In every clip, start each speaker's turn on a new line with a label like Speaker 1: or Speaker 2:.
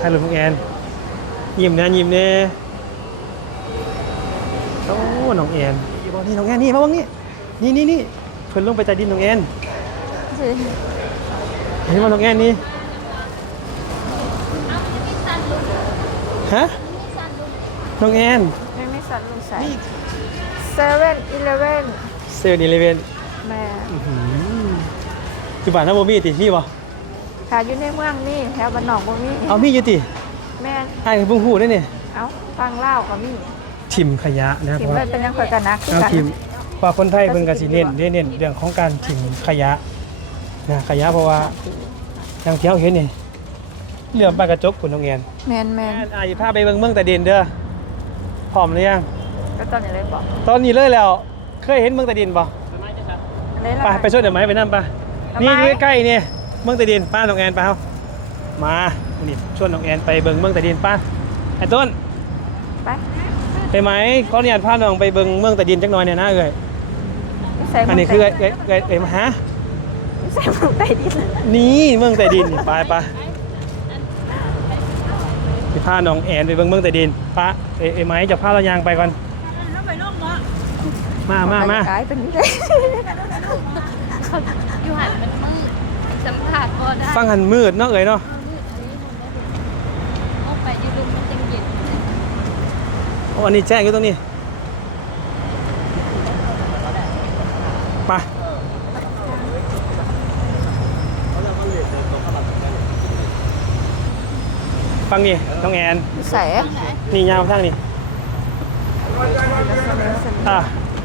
Speaker 1: ถ่ายรูปน้องแอนยิ้มนะยิ้มเน่โอ้น้องแอนนี่บอกนี่น้องแอนนี่มาบ้างนี่เพิ่นลงไปใต้ดินน้องแอนเห็นว่าน้องแอนนี่ฮะน้องแอน
Speaker 2: ไม่สั่นลุงใส่7-Eleven
Speaker 1: เซลล์ดีเลเวน
Speaker 2: แม่
Speaker 1: จุบันนะโมมี่ติมีบ่
Speaker 2: ขายอยู่ในเมืองนี่แถวบ้านหนองบ่มี
Speaker 1: เอามีอยู่ติ
Speaker 2: แม่
Speaker 1: ไอ้เพิ่งหูได้เนี่ย
Speaker 2: เอาฟังเล่าวก็มี
Speaker 1: ทิมขยะนะ
Speaker 2: ถิ่
Speaker 1: เพ
Speaker 2: ม
Speaker 1: ราะ
Speaker 2: เล
Speaker 1: ว่าย
Speaker 2: เป็นยังข่อยกันนะคือ
Speaker 1: เอา
Speaker 2: กัน
Speaker 1: ทิมว่าคนไทยเพิ่นก็สิเน้นเรื่องของการทิมขยะนะขยะเพราะว่าอย่างที่เราเห็นนี่เรื่องบ้านกระจกคุณน้องแอน
Speaker 2: แม่น
Speaker 1: อาสิพาไปเบิ่งเมืองแต่เด่นเด้อพร้อมหรือยัง
Speaker 2: ก็ตอนนี้เลยบอก
Speaker 1: ตอนนี้เลยแล้วเคยเห็นเมืองแต่เด่นบ่
Speaker 2: อะไร
Speaker 1: ไป
Speaker 2: ล่ะ
Speaker 1: ไปช่วยเดี๋ยวไหมไปนำป่ะนี่อยู่ใกล้ๆนี่เมืองแต่เด่นป้าน้องแอนไปเฮามานี่ชวนน้องแอนไปเบิ่งเมืองแต่เด่นป้าไอ้ต้น
Speaker 2: ไป
Speaker 1: ไปไหมขออนุญาตพาน้องไปเบิ่งเมืองแต่ดินจักหน่อยเนี่ยนะเอ้ย
Speaker 2: ใส่
Speaker 1: อันนี้คือเอ้ยมาหา
Speaker 2: ใส่เมืองใต้ดิน
Speaker 1: นี่เมืองแต่ดินนี่ไปไปพาน้องแอนไปเบิ่งเมืองแต่ดินป้าเอ้ยไหมจะพาเรายางไปก่อนมา
Speaker 2: ขายเป็นนี่เลย
Speaker 3: อยู่หันมันมืดสัมผัสก็ได้
Speaker 1: ฟังหันมืดเนาะเอ้ยเนาะ
Speaker 3: ออกไปยืนมันจังเย็น
Speaker 1: โอ้อันนี้แจ้งอยู่ตรงนี้ไปฟังนี่น้องแอน
Speaker 2: ใส่
Speaker 1: นี่ยาวทางนี่อ่ะ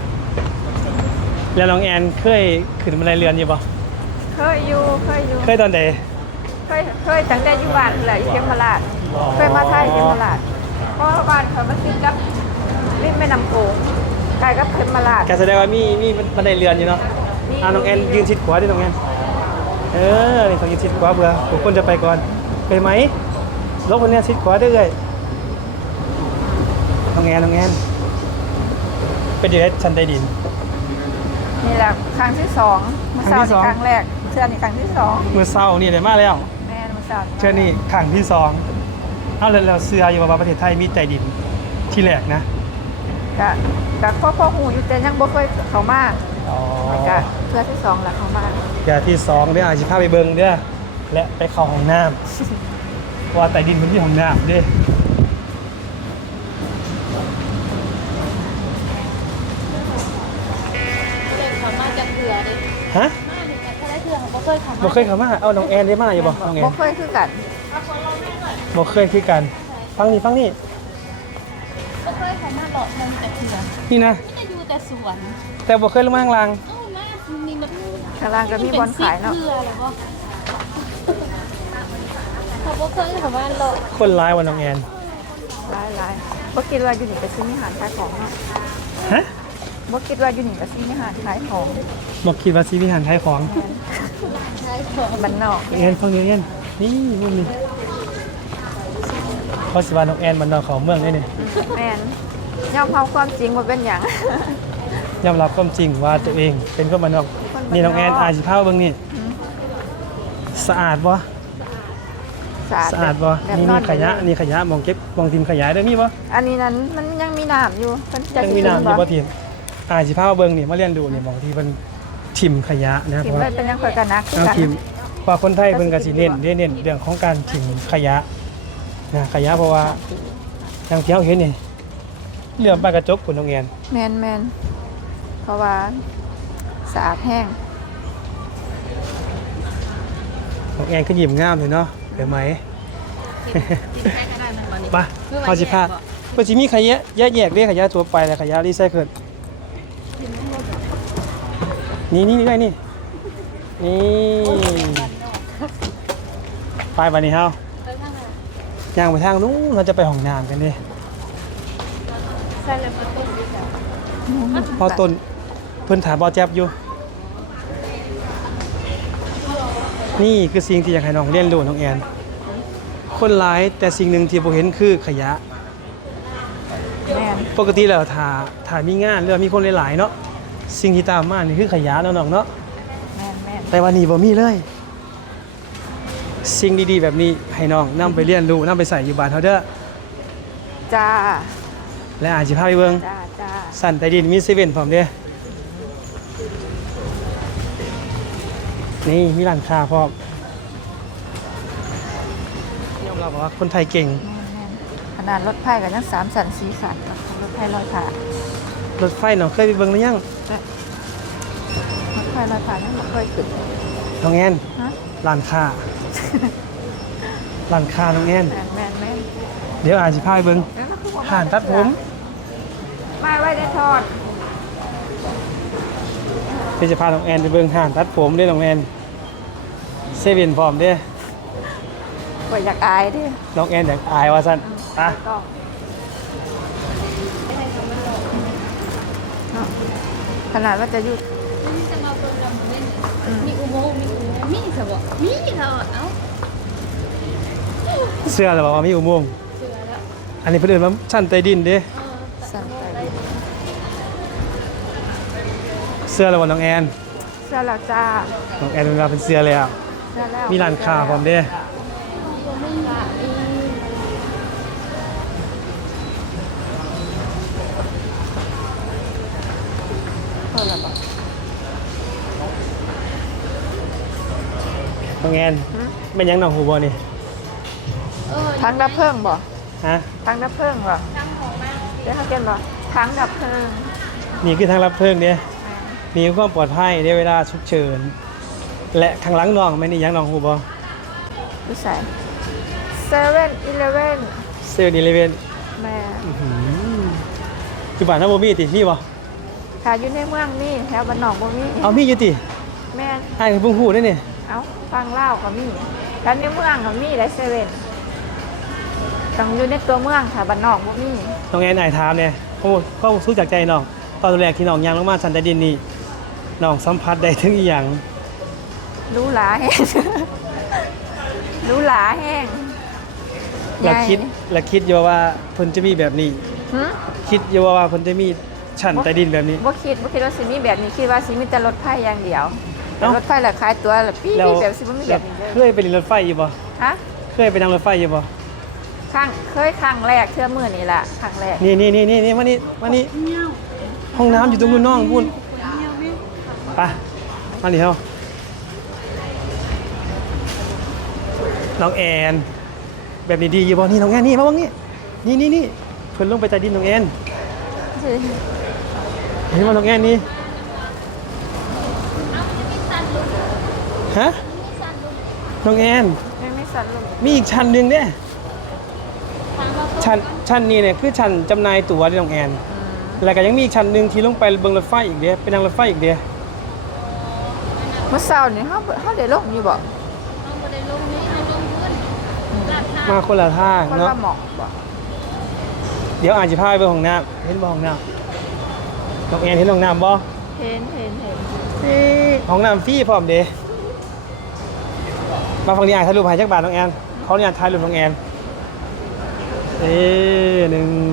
Speaker 1: แล้วน้องแอนเคยขึ้นบันไดเรือนอยู่ปะ
Speaker 2: เคยอยู่
Speaker 1: เคยตอนไหน
Speaker 2: เคยตั้งแต่อยู่บ้านแหละอยู่เขมราชเคยมาไทยเขมราชเพราะว่าบ้านเขามันติดกับริมแม่น้ำโขงใกล้กับเขมราช
Speaker 1: แกแสดงว่ามีบันไดเรือนอยู่เนาะน้องแอนยืนชิดขวาดิน้องแอนนี่ต้องยืนชิดขวาเบื่อทุกคนจะไปก่อนไปไหมลบคนนี้ชิดขวาได้เลยน้องแอนเป็นเด็กชั้นใต้ดิน
Speaker 2: นี่แหละครั้งที่สองมา
Speaker 1: ครั้
Speaker 2: เช้าง
Speaker 1: ที่สอง
Speaker 2: ครั้งแรกเชื่อนี่ครั้งที่สอง
Speaker 1: มือเศร้านี่ได้มาแล้ว
Speaker 2: แม่มาเช้า
Speaker 1: เชื่อนี่ครั้งที่สองเอาแล้วเสืออยู่ว่าประเทศไทยมีใต้ดินที่แรกนะ
Speaker 2: กับพ่อหูอยู่แต่ยังบ่เคยเข้ามา
Speaker 1: อ๋อ
Speaker 2: ก็เพื่อที่สองแล้วเข้ามา
Speaker 1: อย่างที่สองเด้ออาจจะพาไปเบิ่งเด้อและไปเข้าห้องน้ำ ว่าใต้ดินมันที่ห้องน้ำเด้
Speaker 3: เลยเขามาจากเรือเลย
Speaker 1: ฮะ
Speaker 3: มาหนึ่งกันถ้าได้เรือเขาก็เคยเขา
Speaker 1: บ่เคยเข้ามาเอาน้องแอนได้มาอยู่บ่น้องแอน
Speaker 2: บ่เคยคือกัน
Speaker 1: บ่เคยคือกันฟังนี่
Speaker 3: ก็เคยเขามาหลอกเงินแต่เรือ
Speaker 1: นี่นะ
Speaker 3: จะอยู่แต่สวน
Speaker 1: แต่บ่เคยลงมาข้างล่าง
Speaker 3: เอ้ามานี่มัน
Speaker 2: ข้างล่างก็มีบอลขายเนาะ
Speaker 3: เรือหรอวะเขาก็เคยเขามาหลอก
Speaker 1: คนร้ายว่าน้องแอน
Speaker 2: หลายบ่คิดว่าอยู่นี่ก็ซื้ออาหารขายของเนาะ
Speaker 1: ฮะ
Speaker 2: บ่คิดว่าอยู่นี่ก็ซื้ออาหารขายของ
Speaker 1: บ่คิดว่าสิมีหันขายของ
Speaker 3: ใช่ของ
Speaker 2: บ้านนอก
Speaker 1: แอนฟังนี่แอนนี่มุมนี้เขาสิว่าน้องแอนมันนอกเขาเมืองได้นี่
Speaker 2: แม่นยอมรับความจริงว่าเป็นหยัง
Speaker 1: ยอมรับความจริงว่าตัวเองเป็นคนบ้านนอกนี่น้องแอนอาจสิพาเบิ่งนี่สะอาดบ่ สะอาดบ่
Speaker 2: แบบ
Speaker 1: นี่
Speaker 2: น
Speaker 1: มี
Speaker 2: อน
Speaker 1: ขยะนี่ขยะมองเก็บมองทิมขยะได้มีบ่
Speaker 2: อันนี้นั้นมันยังมีน้ำอยู่เพิ่นจะ
Speaker 1: ยังมีน้ำอยู่บ่ทิมสิพาเบิ่งนี่มาเรียนดูนี่มองที่เพิ่นทิมขยะนะ
Speaker 2: ถิ่
Speaker 1: เพ
Speaker 2: ม
Speaker 1: ราะ
Speaker 2: เล
Speaker 1: ว่าย
Speaker 2: เป็นยังข่อยกันนะคือ
Speaker 1: เอา
Speaker 2: กัน
Speaker 1: ทิมว่าคนไทยเพิ่นก็สิเน้นเรื่องของการทิมขยะนะขยะเพราะว่าอย่างที่เราเห็นนี่เรื่องบ้านกระจกคุณน้องแอน
Speaker 2: แม่นเพราะว่าสะอาดแห้ง
Speaker 1: น้องแอนก็ยิ้มงามเลยเนาะเห็นไหม ไปเขาสิพาเพิ่นสิมีขยะแยกเด้ขยะทั่วไปและขยะรีไซเคิลนี่ได้นี่ไปบัดนี้เฮาย่างไปทางนู้นเราจะไปห้องน้ำกันเด้
Speaker 3: ใช่เลยประตูดีจ้ะ
Speaker 1: พอต้นเพิ่นถามบ่แจ๊บอยู่นี่คือสิ่งที่อยากให้น้องเรียนรู้น้องแอนคนหลายแต่สิ่งหนึ่งที่บ่เห็นคือขยะ
Speaker 2: แม่น
Speaker 1: ปกติแล้วถ้ามีงานหรือว่ามีคนหลายๆเนาะสิ่งที่ตามมานี่คือขยะเนาะน้องเนาะ
Speaker 2: แม่น
Speaker 1: แต่ว่านี่บ่มีเลยสิ่งดีๆแบบนี้ให้น้องนำไปเรียนรู้นำไปใส่อยู่บ้านเฮาเด้อ
Speaker 2: จ้า
Speaker 1: และอาจสิพาไปเบิ่ง
Speaker 2: จ้าจ้า
Speaker 1: สั่นใต้ดินมีเซเว่นพร้อมเด้อนี่มีร้านค้าพร้อมยอมรับว่าคนไทยเก่ง
Speaker 2: ขนาดรถไฟก็ยัง3 สัน4 สันรถไฟลอยผ่าน
Speaker 1: รถไฟน้องเคยไปเบิ่งหรือยัง
Speaker 2: รถไฟลอยผ่านยังบ่เคยขึ้น
Speaker 1: น้องแอน
Speaker 2: ฮะ
Speaker 1: ร้านค้า ร้านค้าน้องแอน
Speaker 2: แม่น
Speaker 1: เดี๋ยวอาจสิพาไปเบิ่ง
Speaker 2: แล้วก็คือว่
Speaker 1: ห่านตัดผม
Speaker 2: มาไว้ได้ทอด
Speaker 1: ที่จะพาน้องแอนไปเบิ่งห่านตัดผมเด้อน้องแอนเซเว่นพร้อมเด้อ
Speaker 2: บ่อยากอายเดิ
Speaker 1: น้องแอนอยากอายว่าซั่นอ่ะ
Speaker 2: ต้องเนาะขนาดว่าจะอยู่
Speaker 3: นี่จะมาเบิ่งลำเล่นมีอุโมงค์มีสบมีเราเอ้า
Speaker 1: เสื้อแล้วบอกว่ามีอุโมงค์
Speaker 3: เสือแล้ว
Speaker 1: อันนี้เพิ่นเอิ้นว่าชั้นใต้ดินเด้
Speaker 2: สั่งไป
Speaker 1: เสื้อแล้วบ่น้องแอน
Speaker 2: เสื้อแล้วจ้า
Speaker 1: น้องแอนเวลาเป็นเสื้อแล้ว
Speaker 2: เสื้อแล้ว
Speaker 1: มีร้านค้าพร้อมเด้
Speaker 3: ตัวมึงละอี
Speaker 2: เท่าไหร่บ่
Speaker 1: น้องแอนแม่นยังน้องฮู้บ่นี่
Speaker 2: ทั้งดับเพลิงบ่
Speaker 1: ฮะ
Speaker 2: ทั้งดับเพลิงบ่
Speaker 3: ตั้งของมาก
Speaker 2: เดี๋ยวเขาเขียนบ่ทั้งดับเพลิง
Speaker 1: นี่คือทางรับเพลิงเด้มีความปลอดภัยในเวลาฉุกเฉินและข้างหลังน้องแม่นอีหยังน้องฮู้บ่
Speaker 2: ผู้ใส่7-Eleven
Speaker 1: เสื้อนี่เลยเว้น
Speaker 2: แม่
Speaker 1: อยู่บ้านเฮาบ่มีติมีบ่
Speaker 2: ขายอยู่ในเมืองนี่แถวบ้านนอกบ่มี
Speaker 1: เอามีอยู่ติ
Speaker 2: แม่
Speaker 1: อ้ายเพิ่งฮู้ได้นี่
Speaker 2: เอ้าฟังเล่าวก็มีกันในเมืองก็มีได้เซเว่นต้องอยู่ในตัวเมืองค่ะบ้านนอกบ่มี
Speaker 1: น้องแอนอ้ายถามเนี่ยก็รู้จากใจน้องตอนแรกที่น้องย่างลงมาชั้นใต้ดินนี่น้องสัมผัสได้ถึงอีหยัง
Speaker 2: รู้หลาแห้ง รู้หลาแห้ง
Speaker 1: แล้วคิดอยู่ว่าเพิ่นจะมีแบบนี้
Speaker 2: หึ
Speaker 1: คิดอยู่ว่าเพิ่นจะมีชั้นใต้ดินแบบนี้
Speaker 2: บ่คิดว่าสิมีแบบนี้คิดว่าสิมีแต่รถไฟอย่างเดียว
Speaker 1: เอ้า
Speaker 2: รถไฟละขายตัวละปี
Speaker 1: แล้ว
Speaker 2: แบบสิบ่มีแบบนี้
Speaker 1: เค
Speaker 2: เด้อย
Speaker 1: ไปเรียนรถไฟอยู่บ่
Speaker 2: ฮะ
Speaker 1: เคยไปนั่งรถไฟอยู่บ่
Speaker 2: เคยครั้งแรกเทื่อมื้อนี่ล่ะครั้งแรก
Speaker 1: นี่มานี่ห้องน้ำอยู่ตรงนู้นน้องพุ่นไปมานี่เฮาน้องแอนแบบนี้ดีอยู่บ่นี่น้องแอนนี่มาบังนี่เพิ่นลงไปใต้ดินน้องแอนเห็นบ่น้องแอนนี่ฮะน้องแอน
Speaker 2: ไม่สั่นลง
Speaker 1: มีอีกชั้นหนึงเด้ชั้นนี้เนี่ยคือชั้นจำหน่ายตั๋วที่น้องแอนแล้วก็ยังมีอีกชั้นหนึงที่ลงไปเบิ่งรถไฟอีกเด้ไปนั่งรถไฟอีกเด้
Speaker 2: เมื่อเช้านี่เฮาได้ลงอยู่บ่
Speaker 3: เอาบ่ได้ลงนี้ให้ลงพื้นลาดทาง
Speaker 1: มาคนละทาง
Speaker 2: คน
Speaker 1: เนาะ
Speaker 2: ละหมอกบ่
Speaker 1: เดี๋ยวอ่านสิพาไปห้องน้ำเห็นบ่ห้องน้ำน้องแอนเห็นห้องน้ำบ่
Speaker 2: เห็น
Speaker 1: นี่ห้องน้ำฟรีพร้อมเด้มาฝั่งนี้อ่านถ่ายรูปให้จักบาทน้องแอนขออนุญาตถ่ายรูปน้องแอน1 2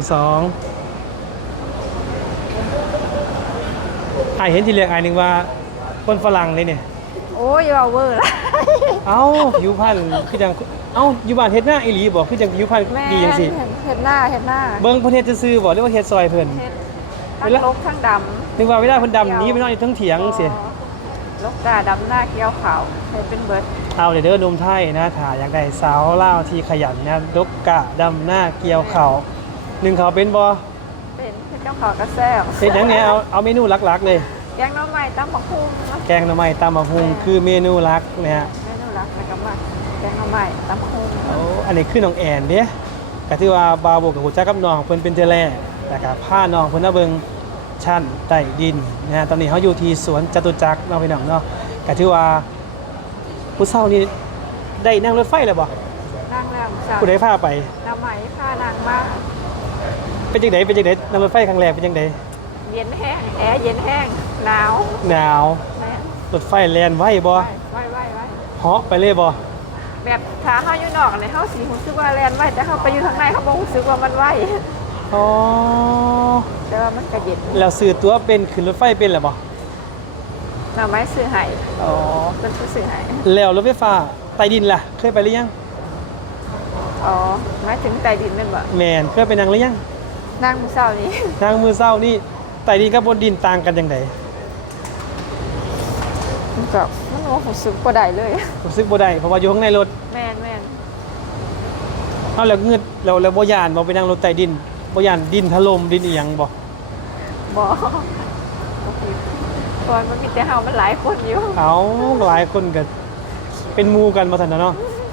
Speaker 1: อ่านเห็นทีเรียกอ่านนึงว่าคนฝรั่งเลยเนี่ย
Speaker 2: โอ้ยอย่าเอาเวอร์ละ
Speaker 1: เอ้าผิวพรรณคือจังเอ้าอยู่บ้านเฮ็ดหน้าอีหลีบ่คือจังผิวพรรณ
Speaker 2: แม่
Speaker 1: ดีจังซี่
Speaker 2: เห็ดหน้า
Speaker 1: เบิ่งเพิ่นเฮ็ดซื่อๆบ่หรือว่าเฮ็ดซอยเพิ่น
Speaker 2: เห็ดทั้งลกทั้งดำ
Speaker 1: นึกว่าเวลาเพิ่นดำหนี้ไปนอนอยู่เทั้งเถียงสิ
Speaker 2: ลกตาดำหน้าเขียวขาวเห็ดเป็นเบิร์ด
Speaker 1: เอาเด้อหนุ่มไทยนะถ้าอยากได้สาวลาวที่ขยันนะดกกะดำหน้าเกี่ยวเข่าหนึ่งเขาเป็นบ่
Speaker 2: เป็นเจ้าขาวกระแซ่บ
Speaker 1: เฮ็ดหยังไงเอาเมนูหลักๆเลย
Speaker 2: แกงหน้ำใหม่ตำบักหุ่งเนาะ
Speaker 1: แกงหน่อไม้ตำบักหุ่งคือเมนูหลักนะฮะ
Speaker 2: เมนูรักแล้วก็มาแกงหน้ำใหม่ตำบักหุ่ง
Speaker 1: โอ้อันนี้คือน้องแอนเด้ก็ถือว่าบาวโบกับฮู้จักกับน้องเพิ่นเป็นเทื่อแรกแล้วก็พาน้องเพิ่นมาเบิ่งชั้นใต้ดินนะฮะตอนนี้เขาอยู่ที่สวนจตุจักรเนาะพี่น้องเนาะก็ถือว่าผู้เฒ่านี่ได้นั่งรถไฟแล้วบ่
Speaker 2: นั่งแล้วสาว
Speaker 1: ผู้ใดพาไป
Speaker 2: น้ำใหม่ผ้านางมาก
Speaker 1: เป็นจังไดนั่งรถไฟครั้งแรกเป็นจังได
Speaker 2: เย็นแห้งแอร์เย็นแห้งหนาว
Speaker 1: หนาว
Speaker 2: แม่
Speaker 1: รถไฟแล่นไว้บ่
Speaker 2: ไว้
Speaker 1: เหาะไปเลยบ่
Speaker 2: แบบถ้าเฮาอยู่นอกเลยเฮาสิรู้สึกว่าแลนไว้แต่เฮาไปอยู่ข้างในเฮาบ่รู้สึกว่ามันไว้
Speaker 1: อ๋อ
Speaker 2: แต่ว่ามันก็เย็น
Speaker 1: แล้วซื้อตั๋วเป็นขึ้นรถไฟเป็นแล้วบ่
Speaker 2: หน่อไม้ซื้อให้
Speaker 1: อ๋อ
Speaker 2: เป็นผู้ซื้อให้
Speaker 1: แล้วรถไฟฟ้าใต้ดินล่ะเคยไปหรือยัง
Speaker 2: อ๋อหมายถึงใต้ดินแม่นบ่
Speaker 1: แมนเคยไปนั่งหรือยัง
Speaker 2: นั่งมื้อเช้านี้
Speaker 1: นั่งมือเศร้านี่ใต้ดินกับบนดินต่างกันยังไง
Speaker 2: มันก็มันบ่รู้สึกบ่ได้เลย
Speaker 1: รู้สึกบ่ได้เพราะว่าอยู่ข้างในรถ
Speaker 2: แม่น
Speaker 1: เอาแล้วเงืดแล้วบ่ย่านบ่ไปนั่งรถใต้ดินบ่ย่านดินถล่มดินอีหยังบ่
Speaker 2: บ่ก่อนมันมีแต่เฮามันหลายคนอยู่
Speaker 1: เอาหลายคนก็เป็นหมู่กันมาซั่นน่ะเนาะ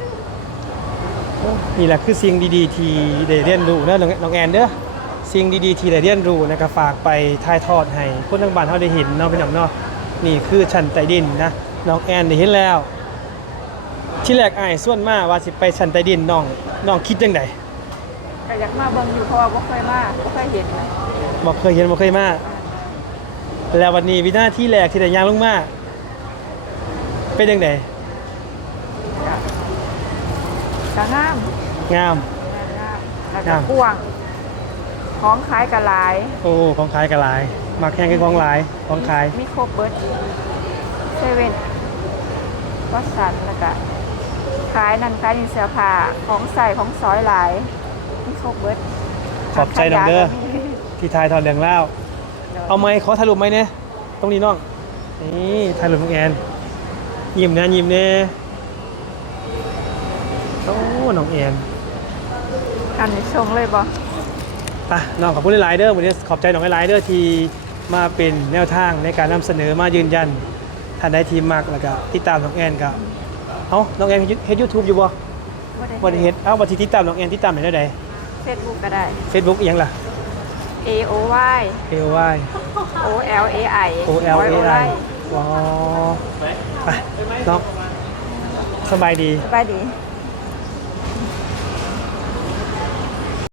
Speaker 1: นี่แหละคือสิ่งดีๆที่ได้เรียนรู้เด้อน้องแอนเด้อสิ่งดีๆที่ได้เรียนรู้นะก็ฝากไปถ่ายทอดให้คนทางบ้านเฮาได้เห็นเนาะพี่น้องเนาะนี่คือชั้นใต้ดินนะน้องแอนได้เห็นแล้ว ที่แรกอ้ายส่วนมาว่าสิไปชั้นใต้ดินน้องคิดจังได
Speaker 2: ก็อยากมาเบิ่งอยู่เพราะว่าบ่เคยมาบ่เคยเห็นนะ
Speaker 1: บ่เคยเห็นบ่เคยมาแล้ววันนี้วินาทีแรกที่ได้ย่างลงมาเป็นจังได
Speaker 2: ก็งาม
Speaker 1: งาม
Speaker 2: แล้วก็
Speaker 1: งาม
Speaker 2: กว้างของขายก็หลาย
Speaker 1: โอ้ของขายก็หลายมักแข่งกันของหลายของขาย
Speaker 2: มีครบเบิดเซเว่นวัดสันแล้วก็ขายนั่นขายนี่เสื้อผ้าของใส่ของสอยหลายมีครบเบิด
Speaker 1: ขอบใจน้องเด้อที่ทายทอดเรื่องเล่าวเอาไหมขอถ่ายรูปไหมเนี่ยตรงนี้น้องนี่ถ่ายรูปน้องแอนยิ้มนะยิ้มเน่โอ้น้องแอน
Speaker 2: อันนี้ชงเลยบ่
Speaker 1: ไปน้องขอบคุณหลายๆเด้อวันนี้ขอบใจน้องหลายๆเด้อที่มาเป็นแนวทางในการนำเสนอมายืนยันท่านใดทีมมากแล้วก็ติดตามน้องแอนก็เอ้าน้องแอนเฮ็ด YouTube อยู่บ่บ่ได้เฮ็ดเอ้าบ่ที่ติดตามน้องแอนติดตามได้ใด
Speaker 2: เฟซบุ๊กก็ได้
Speaker 1: Facebook อีหยังล่ะ
Speaker 2: AOY
Speaker 1: AOY
Speaker 2: OLAI
Speaker 1: OLAI ว้าวไปน้องสบายดี
Speaker 2: ไปดี
Speaker 1: โ